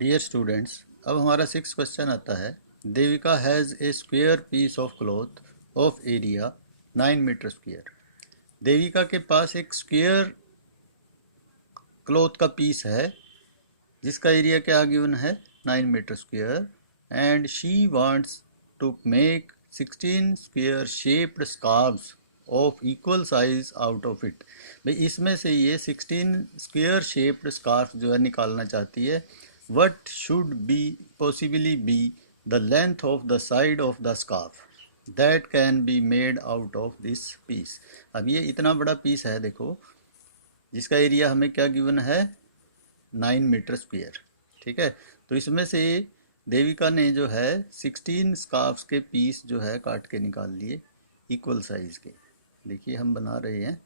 Dear students, अब हमारा 6 question आता है। Devika has a square piece of cloth of area 9 metre square. Devika के पास एक स्क्वेयर क्लॉथ का पीस है जिसका एरिया क्या गिवन है 9 metre square, and she wants to make 16 square shaped scarves of equal size out of it. भाई इसमें से ये 16 स्क्वेयर शेप्ड स्कार्फ जो है निकालना चाहती है। What should be possibly be the length of the side of the scarf that can be made out of this piece. अब ये इतना बड़ा पीस है, देखो, जिसका एरिया हमें क्या गिवन है 9 मीटर स्क्वेयर। ठीक है, तो इसमें से देविका ने जो है 16 स्कार्फ्स के पीस जो है काट के निकाल लिए इक्वल साइज के। देखिए हम बना रहे हैं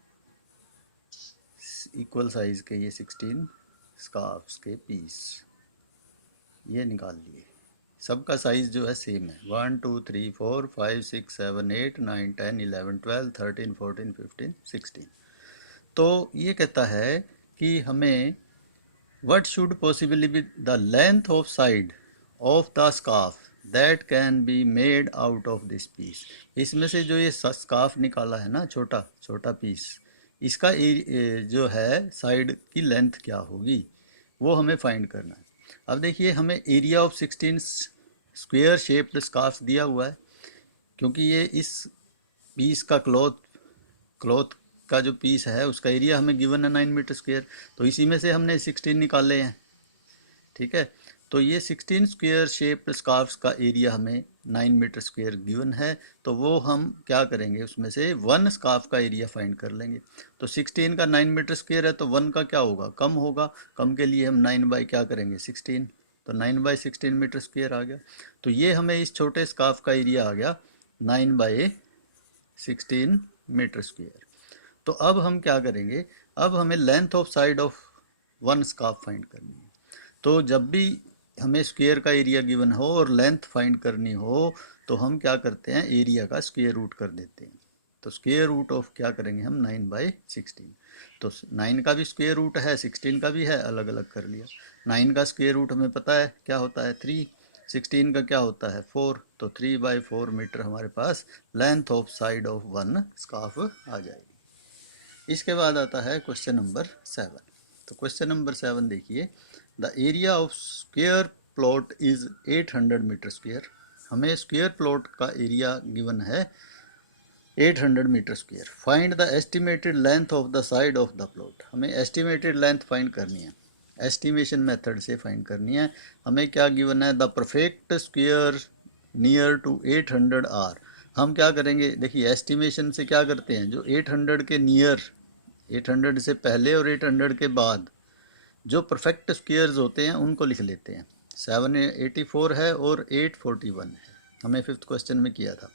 इक्वल साइज के ये 16 स्कार्फ्स के पीस ये निकाल लिए। सबका साइज जो है सेम है, 1 2 3 4 5 6 7 8 9 10 11 12 13 14 15 16। तो ये कहता है कि हमें what should possibly be the length of side of the scarf that can be made out of this piece। इसमें से जो ये स्कार्फ निकाला है ना, छोटा छोटा पीस, इसका जो है साइड की लेंथ क्या होगी वो हमें फाइंड करना है। अब देखिए हमें area of 16 square shaped scarf दिया हुआ है, क्योंकि ये इस पीस का क्लॉथ का जो पीस है उसका एरिया हमें गिवन है 9 मीटर स्क्वेयर, तो इसी में से हमने 16 निकाले हैं। ठीक है, तो ये 16 स्क्वेयर शेप्ड स्कार्फ्स का एरिया हमें 9 मीटर स्क्वेयर गिवन है, तो वो हम क्या करेंगे, उसमें से वन स्कार्फ का एरिया फाइंड कर लेंगे। तो 16 का 9 मीटर स्क्वेयर है तो वन का क्या होगा, कम होगा। कम के लिए हम 9 बाई क्या करेंगे 16, तो 9 बाई 16 मीटर स्क्वेयर आ गया। तो ये हमें इस छोटे स्कार्फ का एरिया आ गया 9 बाई 16 मीटर स्क्वेयर। तो अब हम क्या करेंगे, अब हमें length of side of one scarf find करनी है। तो जब भी हमें स्क्वायर का एरिया गिवन हो और लेंथ फाइंड करनी हो तो हम क्या करते हैं, एरिया का स्क्वायर रूट कर देते हैं। तो स्क्वायर रूट ऑफ क्या करेंगे हम 9 बाई 16। तो 9 का भी स्क्वायर रूट है, 16 का भी है, अलग अलग कर लिया। 9 का स्क्वायर रूट हमें पता है क्या होता है 3, 16 का क्या होता है 4, तो 3 बाई 4 मीटर हमारे पास length of side of one scarf आ जाएगी। इसके बाद आता है क्वेश्चन नंबर 7। तो क्वेश्चन नंबर 7 देखिए, the area of square plot is 800 metre square. हमें स्क्वेयर प्लॉट का एरिया गिवन है 800 metre square. Find the estimated length of the side of the plot. हमें एस्टिमेटेड लेंथ फाइंड करनी है, estimation method से find करनी है। हमें क्या गिवन है, the perfect square near to 800 are. हम क्या करेंगे, देखिए एस्टिमेशन से क्या करते हैं, जो 800 के नियर, 800 से पहले और 800 के बाद जो परफेक्ट स्क्वेयर्स होते हैं उनको लिख लेते हैं। 784 है और 841 है, हमें फिफ्थ क्वेश्चन में किया था।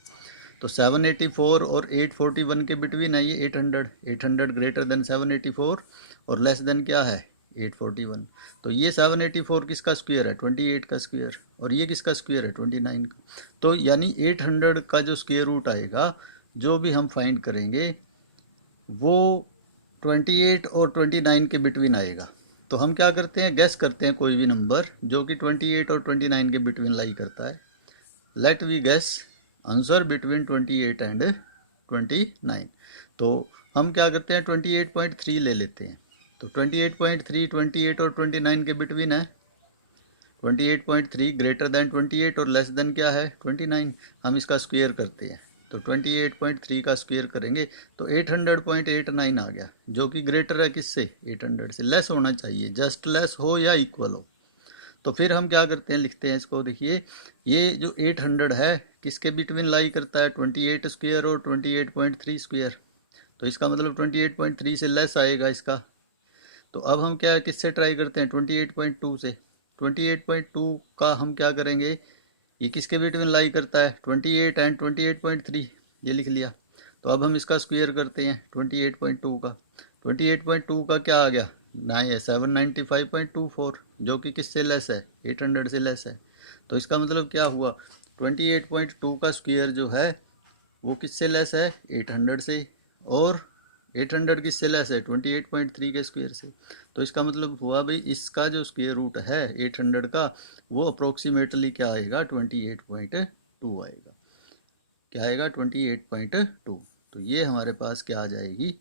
तो 784 और 841 के बिटवीन है ये 800। 800 ग्रेटर देन 784 और लेस देन क्या है 841। तो ये 784 किसका स्क्वायर है 28 का स्क्वायर, और ये किसका स्क्वायर है 29 का। तो यानी 800 का जो स्क्वायर रूट आएगा जो भी हम फाइंड करेंगे वो 28 और 29 के बिटवीन आएगा। तो हम क्या करते हैं, गैस करते हैं कोई भी नंबर जो कि 28 और 29 के बिटवीन लाई करता है। Let we guess answer between 28 and 29। तो हम क्या करते हैं 28.3 ले लेते हैं। तो 28.3 28 और 29 के बिटवीन है। 28.3 ग्रेटर देन 28 और लेस देन क्या है 29। हम इसका स्क्वायर करते हैं, तो 28.3 का स्क्वायर करेंगे तो 800.89 आ गया, जो कि ग्रेटर है किससे 800 से, लेस होना चाहिए, जस्ट लेस हो या इक्वल हो। तो फिर हम क्या करते हैं, लिखते हैं इसको। देखिए ये जो 800 है किसके बिटवीन लाई करता है 28 स्क्वायर और 28.3 स्क्वायर। तो इसका मतलब 28.3 से लेस आएगा इसका। तो अब हम क्या किससे ट्राई करते हैं 28.2 से। 28.2 का हम क्या करेंगे, ये किसके बिटवीन लाई करता है 28 एंड 28.3, ये लिख लिया। तो अब हम इसका स्क्वायर करते हैं 28.2 का। 28.2 का क्या आ गया 795.24, जो कि किससे लेस है 800 से लेस है। तो इसका मतलब क्या हुआ 28.2 का स्क्वायर जो है वो किससे लेस है 800 से, और 800 किससे लेस है? 28.3 के स्क्वायर से। तो इसका मतलब हुआ भाई इसका जो स्क्वायर रूट है 800 का वो अप्रोक्सीमेटली क्या आएगा? 28.2 आएगा। क्या आएगा? 28.2। तो ये हमारे पास क्या आ जाएगी?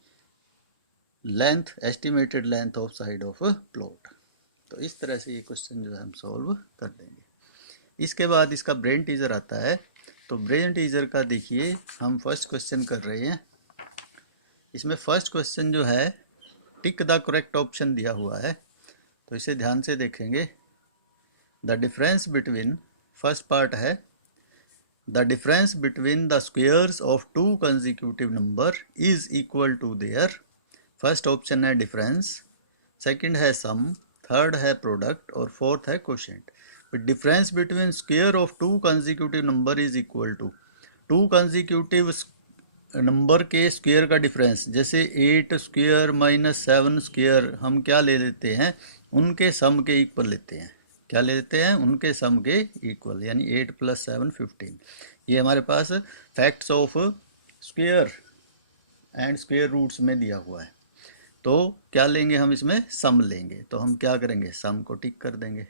Length, estimated length of side of plot. तो इस तरह से ये क्वेश्चन जो है हम सॉल्व कर देंगे। इसके बाद इसका ब्रेन टीजर आता है। तो ब्रेन टीजर का देखिए हम फर्स्ट क्वेश्चन कर रहे हैं। इसमें फर्स्ट क्वेश्चन जो है टिक द करेक्ट ऑप्शन दिया हुआ है, तो इसे ध्यान से देखेंगे। The difference between, first part है the difference between the squares of two consecutive number is equal to there. First option है डिफरेंस, सेकंड है सम, थर्ड है प्रोडक्ट और फोर्थ है quotient. Difference between square of two consecutive number is equal to, two consecutive number के square का difference, जैसे 8 square minus 7 square हम क्या ले लेते हैं? उनके सम के इक्वल लेते हैं। क्या ले लेते हैं? उनके सम के इक्वल, यानी 8 + 7 15। ये हमारे पास facts of square and square roots में दिया हुआ है। तो क्या लेंगे हम? इसमें सम लेंगे। तो हम क्या करेंगे? सम को टिक कर देंगे,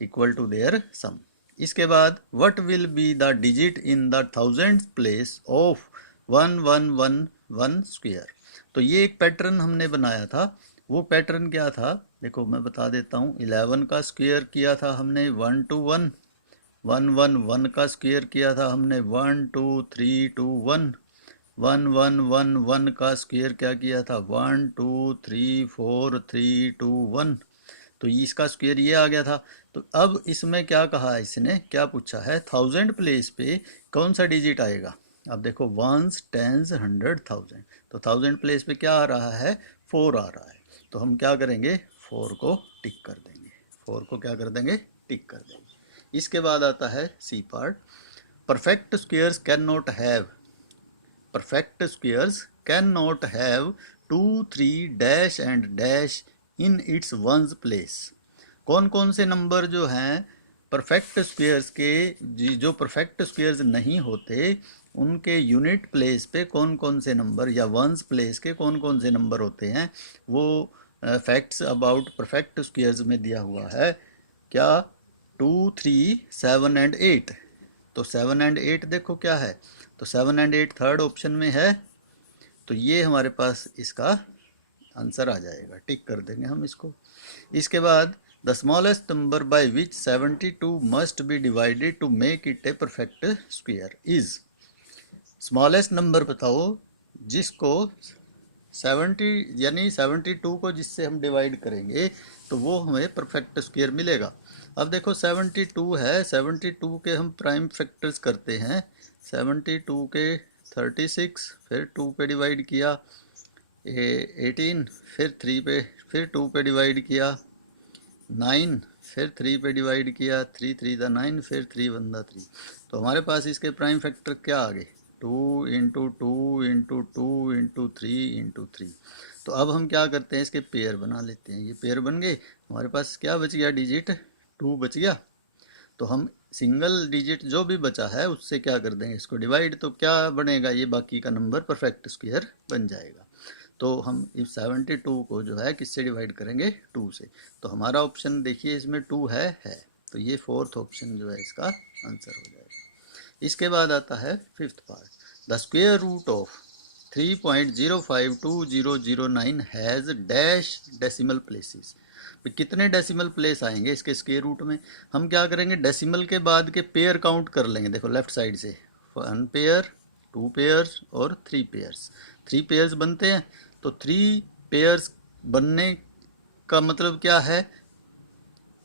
इक्वल टू देयर सम। इसके बाद what will be the digit in the thousand place of 1111 square. तो ये एक पैटर्न हमने बनाया था। वो पैटर्न क्या था? देखो मैं बता देता हूँ। 11 का स्क्वायर किया था हमने 1 to 1, 111 का स्क्वायर किया था हमने 1 2 3 2 1, 1111 का स्क्वायर क्या किया था? 1 2 3 4 3 2 1। तो इसका स्क्वायर ये आ गया था। तो अब इसमें क्या कहा है? इसने क्या पूछा है? थाउजेंड प्लेस पे कौन सा डिजिट आएगा? अब देखो वंस, टेंस, हंड्रेड, थाउजेंड। तो थाउजेंड प्लेस पे क्या आ रहा है? 4 आ रहा है। तो हम क्या करेंगे? 4 को टिक कर देंगे। 4 को क्या कर देंगे? टिक कर देंगे। इसके बाद आता है C part. Perfect squares can not have, perfect squares cannot have 2 3 dash and dash in its ones place। कौन कौन से नंबर जो हैं परफेक्ट स्क्वेयर्स के, जो परफेक्ट स्क्वेयर्स नहीं होते उनके यूनिट प्लेस पे कौन कौन से नंबर, या वंस प्लेस के कौन कौन से नंबर होते हैं, वो फैक्ट्स अबाउट परफेक्ट स्क्वेयर्स में दिया हुआ है। क्या? 2 3 7 एंड 8। तो 7 एंड 8 देखो क्या है? तो 7 एंड 8 थर्ड ऑप्शन में है। तो ये हमारे पास इसका आंसर आ जाएगा, टिक कर देंगे हम इसको। इसके बाद the smallest number by which 72 must be divided to make it a perfect square is. Smallest number बताओ जिसको 70 यानी 72 को जिससे हम डिवाइड करेंगे तो वो हमें परफेक्ट स्क्वायर मिलेगा। अब देखो 72 है, 72 के हम प्राइम फैक्टर्स करते हैं। 72 के 36, फिर 2 पे डिवाइड किया 18, फिर 3 पे, फिर 2 पे डिवाइड किया 9, फिर 3 पे डिवाइड किया 3 3 दा 9, फिर 3 1 दा 3। तो हमारे पास इसके प्राइम फैक्टर क्या आ गए? 2 इंटू 2 इंटू 2 इंटू 3 इंटू 3। तो अब हम क्या करते हैं? इसके पेयर बना लेते हैं। ये पेयर बन गए। हमारे पास क्या बच गया? डिजिट 2 बच गया। तो हम सिंगल डिजिट जो भी बचा है उससे क्या कर देंगे? इसको डिवाइड। तो क्या बनेगा? ये बाकी का नंबर परफेक्ट स्क्वायर बन जाएगा। तो हम इस 72 को जो है किससे डिवाइड करेंगे? 2 से। तो हमारा ऑप्शन देखिए इसमें 2 है। तो ये फोर्थ ऑप्शन जो है इसका आंसर हो जाएगा। इसके बाद आता है fifth part. The square root of 3.052009 has dash decimal places. कितने डेसिमल प्लेस आएंगे इसके स्क्वायर रूट में? हम क्या करेंगे? डेसिमल के बाद के पेयर काउंट कर लेंगे। देखो लेफ्ट साइड से 1 पेयर, 2 पेयर्स और 3 पेयर्स। 3 पेयर्स बनते हैं। तो 3 पेयर्स बनने का मतलब क्या है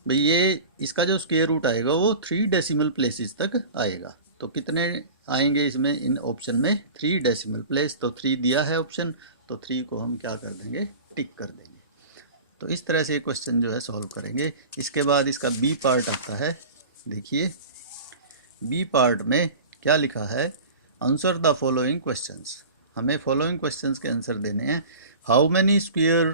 भाई? ये इसका जो स्क्वायर रूट आएगा वो 3 डेसिमल प्लेसेस तक आएगा। तो कितने आएंगे इसमें? इन ऑप्शन में 3 डेसिमल प्लेस। तो 3 दिया है ऑप्शन, तो 3 को हम क्या कर देंगे? टिक कर देंगे। तो इस तरह से ये क्वेश्चन जो है सॉल्व करेंगे। इसके बाद इसका बी पार्ट आता है। देखिए बी पार्ट में क्या लिखा है? Answer the following questions. हमें फॉलोइंग क्वेश्चंस के आंसर देने हैं। How many square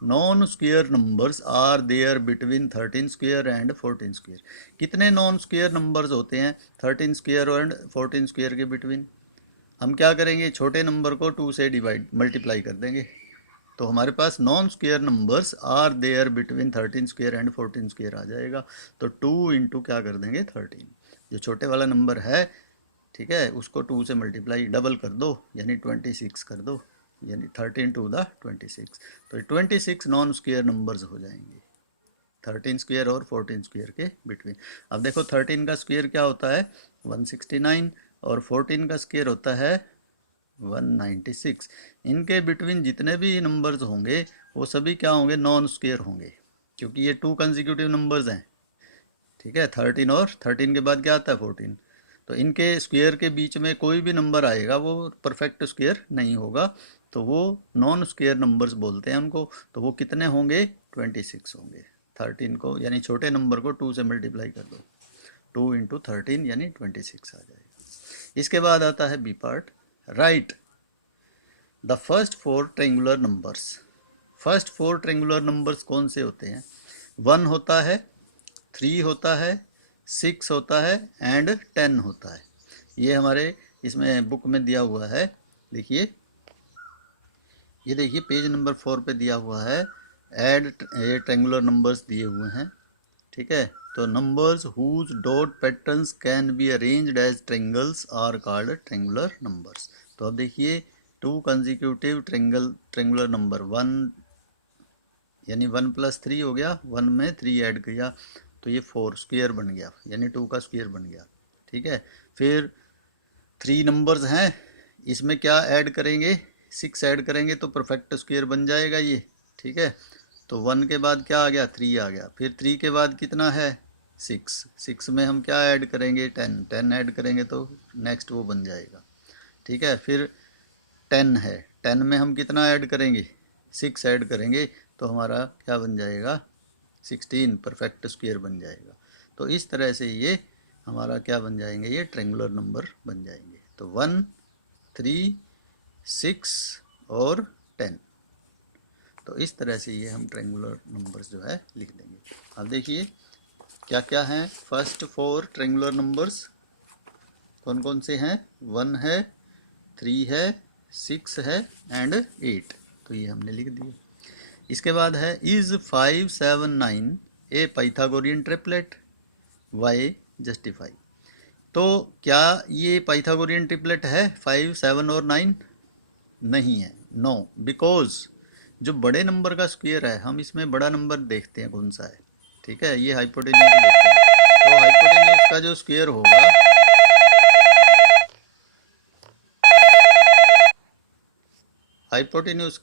non square numbers are there between 13 square and 14 square. कितने नॉन स्क्वायर नंबर्स होते हैं 13 स्क्वायर एंड 14 स्क्वायर के बिटवीन? हम क्या करेंगे, छोटे नंबर को 2 से डिवाइड मल्टीप्लाई कर देंगे। तो हमारे पास non square numbers are there between 13 square and 14 square आ जाएगा। तो 2 इंटू क्या कर देंगे 13, जो छोटे वाला नंबर है, ठीक है, उसको 2 से मल्टीप्लाई डबल कर दो, यानी 26 कर दो, यानी 13 टू द 26। तो 26 नॉन स्क्वायर नंबर्स हो जाएंगे 13 स्क्वायर और 14 स्क्वायर के बिटवीन। अब देखो 13 का स्क्वायर क्या होता है 169 और 14 का स्क्वायर होता है 196। इनके बिटवीन जितने भी नंबर्स होंगे वो सभी क्या होंगे, नॉन स्क्वायर होंगे, क्योंकि ये 2 कंसेक्यूटिव नंबर्स हैं, ठीक है। 13 और 13 के बाद क्या आता है 14। तो इनके स्क्वायर के बीच में कोई भी नंबर आएगा वो परफेक्ट स्क्वायर नहीं होगा, तो वो नॉन स्क्वायर नंबर्स बोलते हैं उनको। तो वो कितने होंगे 26 होंगे। 13 को यानी छोटे नंबर को 2 से मल्टीप्लाई कर दो, 2 इंटू 13 यानी 26 आ जाएगा। इसके बाद आता है B part, write the first 4 triangular numbers. First 4 triangular numbers कौन से होते हैं, 1 होता है, 3 होता है, 6 होता है एंड 10 होता है। ये हमारे इसमें बुक में दिया हुआ है, देखिए, ये देखिए पेज नंबर 4 पे दिया हुआ है, एड ट्रायंगुलर नंबर्स दिए हुए हैं, ठीक है। तो numbers whose dot patterns can be arranged as triangles are called triangular numbers. तो अब देखिए 2 कंसेक्यूटिव ट्रायंगुलर नंबर 1 यानी 1 + 3 हो गया, 1 में 3 ऐड किया तो ये 4 स्क्वायर बन गया, यानी 2 का स्क्वायर बन गया, ठीक है। फिर 3 नंबर्स हैं, इसमें क्या ऐड करेंगे 6 ऐड करेंगे तो परफेक्ट स्क्वायर बन जाएगा ये, ठीक है। तो 1 के बाद क्या आ गया 3 आ गया, फिर 3 के बाद कितना है 6, 6 में हम क्या ऐड करेंगे 10, 10 ऐड करेंगे तो नेक्स्ट वो बन जाएगा, ठीक है। फिर 10 है, 10 में हम कितना ऐड करेंगे 6 ऐड करेंगे तो हमारा क्या बन जाएगा 16, परफेक्ट स्क्वायर बन जाएगा। तो इस तरह से ये हमारा क्या बन जाएंगे, ये ट्रायंगुलर नंबर बन जाएंगे। तो 1, 3, 6 और 10। तो इस तरह से ये हम ट्रायंगुलर नंबर्स जो है लिख देंगे। अब देखिए क्या क्या हैं फर्स्ट 4 ट्रायंगुलर नंबर्स, कौन कौन से हैं, 1 है, 3 है, 6 है एंड 8। तो ये हमने लिख दिए। इसके बाद है is 5, 7, 9 a Pythagorean triplet, why justify. तो क्या ये पाइथागोरियन ट्रिपलेट है 5, 7 और 9? नहीं है, नो, बिकॉज जो बड़े नंबर का स्क्वायर है, हम इसमें बड़ा नंबर देखते हैं कौन सा है, ठीक है, ये हाइपोटेन्यूज देखते हैं। तो हाइपोटेन्यूज का जो स्क्वायर होगा, हाइपोटेन्यूज